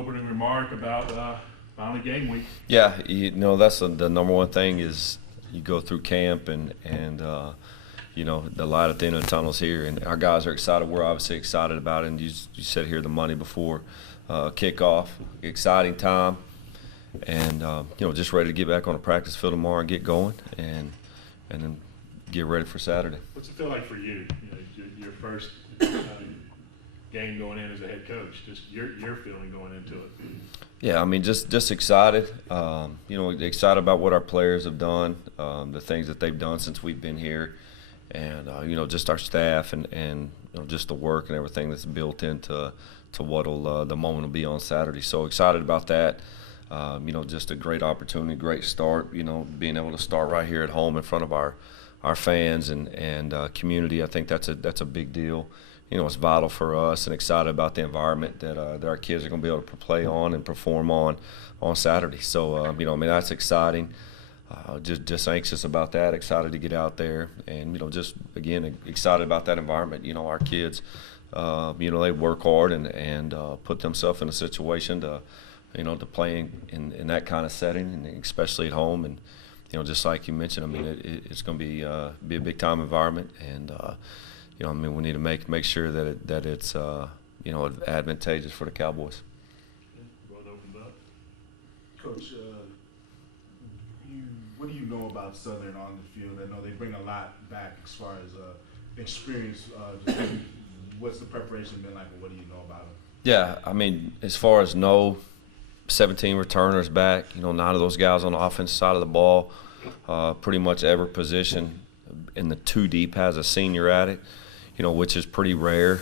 opening remark about finally game week. Yeah, that's the number one thing is you go through camp and the light at the end of the tunnel's here, and our guys are excited. We're obviously excited about it. And you said here the money before kickoff, exciting time, and just ready to get back on the practice field tomorrow and get going, and then get ready for Saturday. What's it feel like for you? Your first game going in as a head coach. Just your feeling going into it. Yeah, I mean, just excited. Excited about what our players have done, the things that they've done since we've been here, and just our staff and just the work and everything that's built into what'll the moment will be on Saturday. So excited about that. Just a great opportunity, great start. Being able to start right here at home in front of our fans and community. I think that's a big deal. It's vital for us, and excited about the environment that our kids are going to be able to play on and perform on Saturday. So, that's exciting. Just anxious about that, excited to get out there, and, just, again, excited about that environment. Our kids, they work hard and put themselves in a situation to play in that kind of setting, and especially at home. And, just like you mentioned, I mean, it's going to be a big-time environment, and, we need to make sure that it's advantageous for the Cowboys. Coach, what do you know about Southern on the field? I know they bring a lot back as far as experience. What's the preparation been like, and what do you know about them? Yeah, I mean, as far as 17 returners back, 9 of those guys on the offensive side of the ball, pretty much every position in the 2 deep has a senior at it. Which is pretty rare.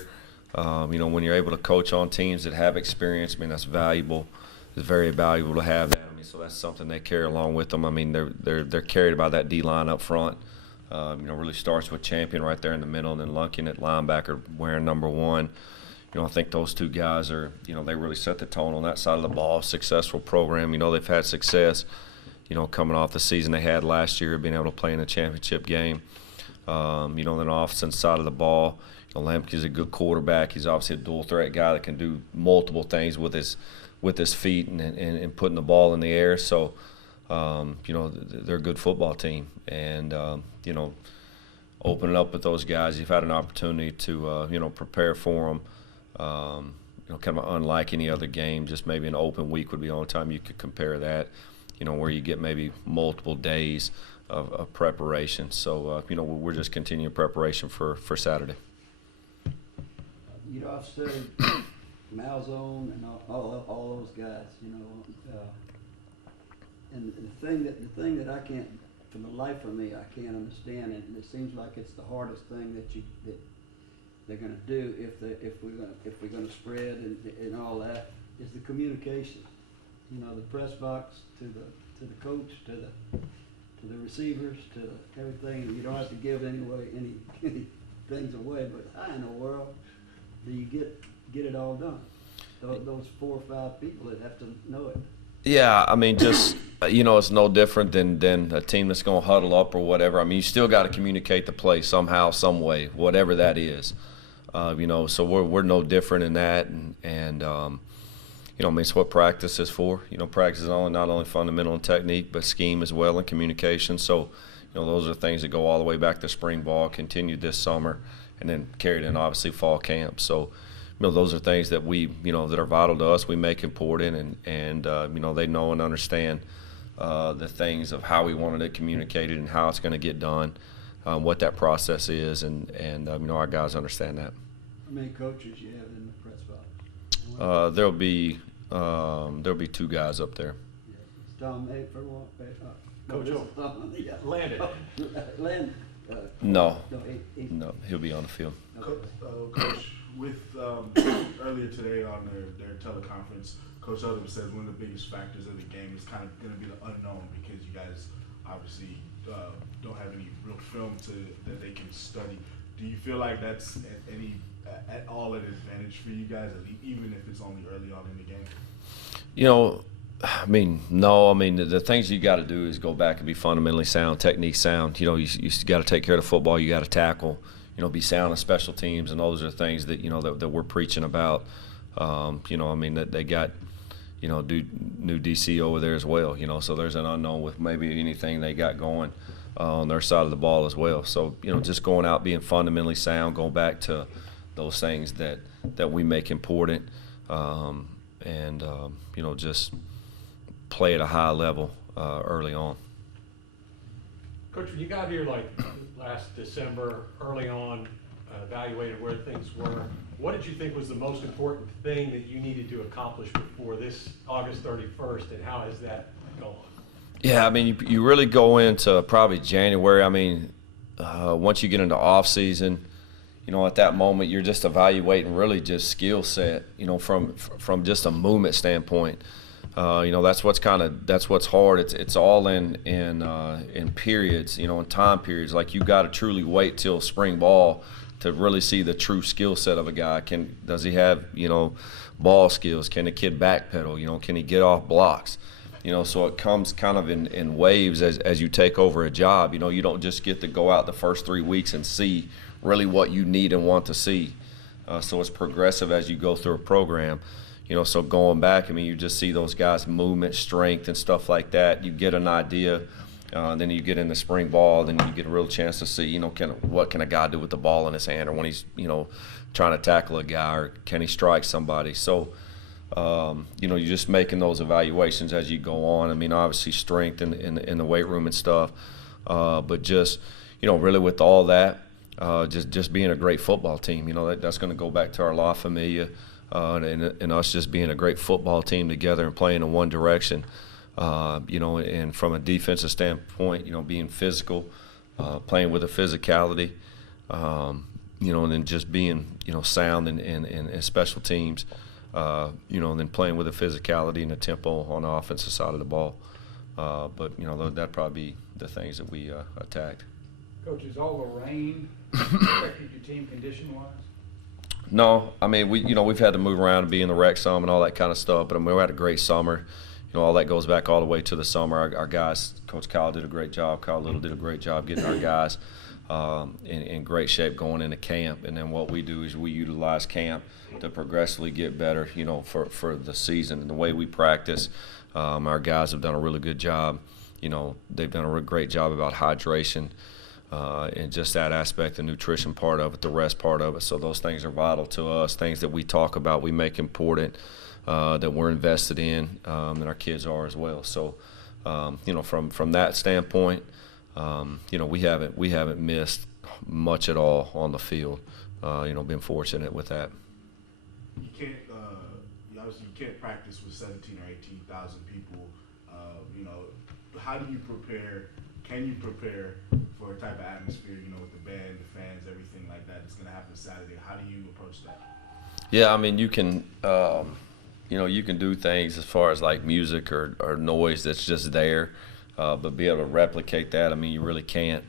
When you're able to coach on teams that have experience, I mean, that's valuable. It's very valuable to have that. I mean, so that's something they carry along with them. I mean, they're carried by that D line up front. Really starts with Champion right there in the middle, and then Lunkin at linebacker wearing number 1. I think those 2 guys are, they really set the tone on that side of the ball. Successful program. They've had success, coming off the season they had last year, being able to play in a championship game. On the offensive side of the ball, Lampke's a good quarterback. He's obviously a dual threat guy that can do multiple things with his feet and putting the ball in the air. So, they're a good football team. And, opening up with those guys, you've had an opportunity to, prepare for them. Kind of unlike any other game, just maybe an open week would be the only time you could compare that, where you get maybe multiple days of preparation. So, we're just continuing preparation for Saturday. I've studied Malzone and all those guys, and the thing that I can't, for the life of me, I can't understand, and it seems like it's the hardest thing that they're going to do if we're going to spread and all that, is the communication. The press box to the coach, to the receivers, to everything. You don't have to give any things away, but how in the world do you get it all done? Those 4 or 5 people that have to know it. Yeah, I mean, just it's no different than a team that's going to huddle up or whatever. I mean, you still got to communicate the play somehow, some way, whatever that is. So we're no different in that, and it's what practice is for. Practice is not only fundamental and technique, but scheme as well and communication. So, those are things that go all the way back to spring ball, continued this summer, and then carried in obviously fall camp. So, those are things that we, that are vital to us. We make important, and they know and understand the things of how we wanted it communicated and how it's going to get done, what that process is, and our guys understand that. How many coaches you have in the press box? There'll be 2 guys up there. Yeah. Tom for one. Coach Landon. Landon. No, he'll be on the field. Coach, with earlier today on their teleconference, Coach Oldham says one of the biggest factors of the game is kind of going to be the unknown, because you guys obviously don't have any real film that they can study. Do you feel like that's at all an advantage for you guys, even if it's only early on in the game? I mean, no. I mean, the things you got to do is go back and be fundamentally sound, technique sound. You got to take care of the football. You got to tackle. Be sound in special teams, and those are things that that we're preaching about. I mean, that they got new DC over there as well. So there's an unknown with maybe anything they got going on their side of the ball as well. So just going out, being fundamentally sound, going back to those things that we make important, and just play at a high level early on. Coach, when you got here like last December, early on, evaluated where things were, what did you think was the most important thing that you needed to accomplish before this August 31st, and how has that gone? Yeah, I mean, you really go into probably January. I mean, once you get into off season, at that moment you're just evaluating really just skill set, from just a movement standpoint. That's what's hard. It's all in periods, in time periods. Like you got to truly wait till spring ball to really see the true skill set of a guy. Does he have ball skills? Can the kid backpedal? Can he get off blocks? So it comes kind of in waves as you take over a job. You don't just get to go out the first 3 weeks and see really what you need and want to see. So it's progressive as you go through a program. So going back, I mean, you just see those guys' movement, strength, and stuff like that. You get an idea, and then you get in the spring ball, then you get a real chance to see, what can a guy do with the ball in his hand, or when he's, trying to tackle a guy, or can he strike somebody. So, you're just making those evaluations as you go on. I mean, obviously strength in the weight room and stuff, but just, really with all that, just being a great football team. That's going to go back to our La Familia. And us just being a great football team together and playing in one direction, and from a defensive standpoint, being physical, playing with a physicality, and then just being, sound in special teams, and then playing with a physicality and a tempo on the offensive side of the ball. But, that'd probably be the things that we attacked. Coach, is all the rain affected your team condition-wise? No, I mean, we've had to move around and be in the rec some and all that kind of stuff, but I mean, we had a great summer. All that goes back all the way to the summer. Our guys, Coach Kyle did a great job. Kyle Little did a great job getting our guys in great shape going into camp. And then what we do is we utilize camp to progressively get better, for the season. And the way we practice, our guys have done a really good job. They've done a great job about hydration. And just that aspect, the nutrition part of it, the rest part of it. So those things are vital to us, things that we talk about, we make important, that we're invested in, and our kids are as well. So, from that standpoint, we haven't missed much at all on the field. Been fortunate with that. You can't, obviously you can't practice with 17 or 18,000 people. How do you prepare? Can you prepare for a type of atmosphere, with the band, the fans, everything like that that's going to happen Saturday? How do you approach that? Yeah, I mean, you can, you can do things as far as like music or noise that's just there, but be able to replicate that, I mean, you really can't.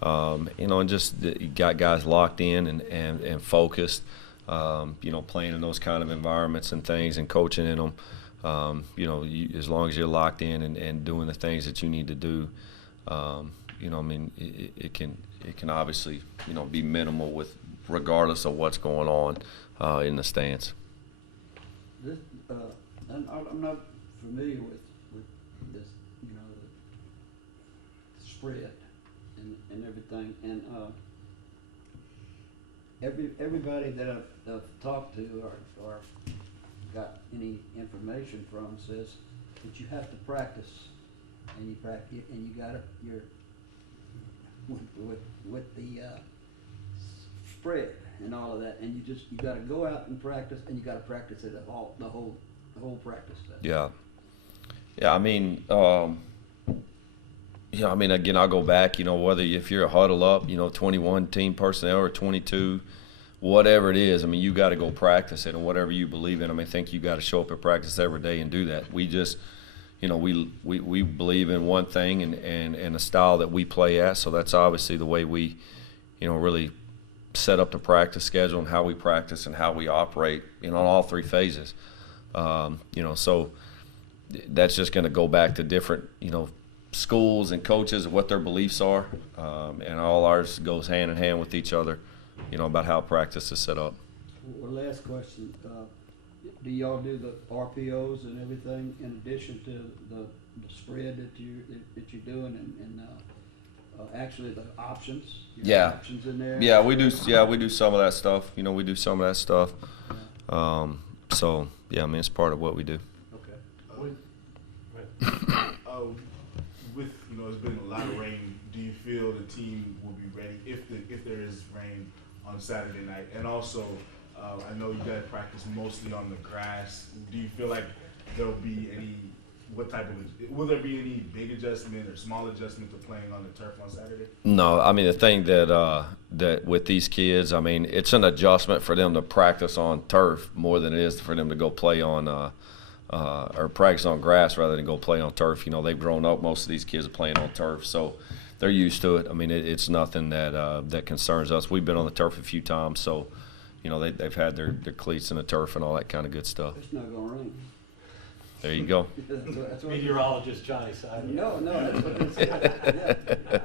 And just you got guys locked in and focused, playing in those kind of environments and things and coaching in them. As long as you're locked in and doing the things that you need to do, it can obviously, be minimal with regardless of what's going on in the stands. This, I'm not familiar with this, the spread and everything, and everybody that I've talked to or got any information from says that you have to practice. And you practice, and you got your with the spread and all of that, and you got to go out and practice, and you got to practice it the whole practice stuff. Yeah. I mean, again, I'll go back. Whether if you're a huddle up, 21 team personnel or 22, whatever it is. I mean, you got to go practice it, and whatever you believe in. I think you got to show up at practice every day and do that. We just we believe in one thing and a style that we play at, so that's obviously the way we, really set up the practice schedule and how we practice and how we operate, on all three phases. So that's just going to go back to different, schools and coaches and what their beliefs are, and all ours goes hand in hand with each other, about how practice is set up. Well, last question. do y'all do the RPOs and everything in addition to the spread that you're doing and actually the options? You have Yeah. Options in there? Yeah, we do. Yeah, we do some of that stuff. You know, we do some of that stuff. So yeah, I mean, it's part of what we do. Okay. With it's been a lot of rain. Do you feel the team will be ready if there is rain on Saturday night? And also, I know you guys practice mostly on the grass. Do you feel like there'll be will there be any big adjustment or small adjustment to playing on the turf on Saturday? No, I mean the thing that with these kids, I mean it's an adjustment for them to practice on turf more than it is for them to go play on or practice on grass rather than go play on turf. You know, they've grown up. Most of these kids are playing on turf, so they're used to it. I mean, it's nothing that concerns us. We've been on the turf a few times, so you know they've had their cleats in the turf and all that kind of good stuff. It's not gonna rain. There you go. That's what Meteorologist Johnny Simon. No, that's what they said.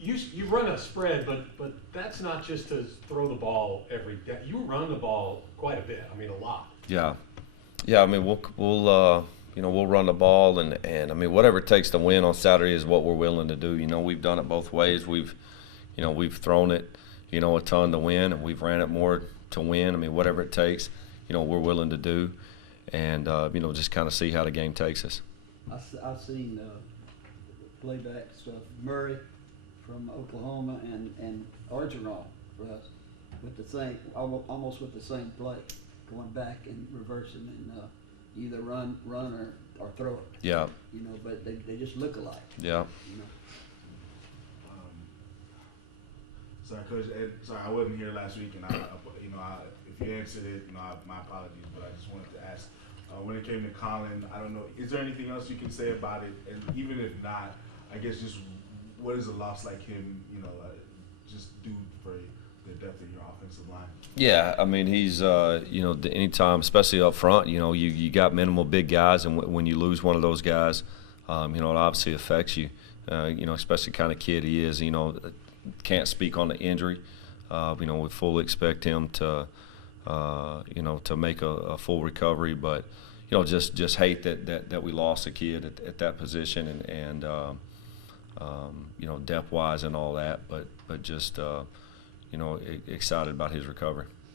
Yeah. You run a spread, but that's not just to throw the ball every day. You run the ball quite a bit. I mean, a lot. Yeah. I mean, we'll run the ball and I mean whatever it takes to win on Saturday is what we're willing to do. You know, we've done it both ways. We've thrown it, a ton to win, and we've ran it more to win. I mean, whatever it takes, we're willing to do, and just kind of see how the game takes us. I've seen playback stuff. Murray from Oklahoma and Orgeron for us with the same, almost with the same play, going back and reversing and either run or throw it. Yeah. But they just look alike. Yeah. Sorry, Coach Ed. Sorry, I wasn't here last week, and if you answered it, my apologies. But I just wanted to ask, when it came to Colin, I don't know, is there anything else you can say about it? And even if not, I guess just what does a loss like him, just do for the depth of your offensive line? Yeah, I mean he's anytime, especially up front, you got minimal big guys, and when you lose one of those guys, it obviously affects you. Especially the kind of kid he is. Can't speak on the injury. We fully expect him to make a full recovery, but just hate that we lost a kid at that position and depth wise and all that, but just excited about his recovery.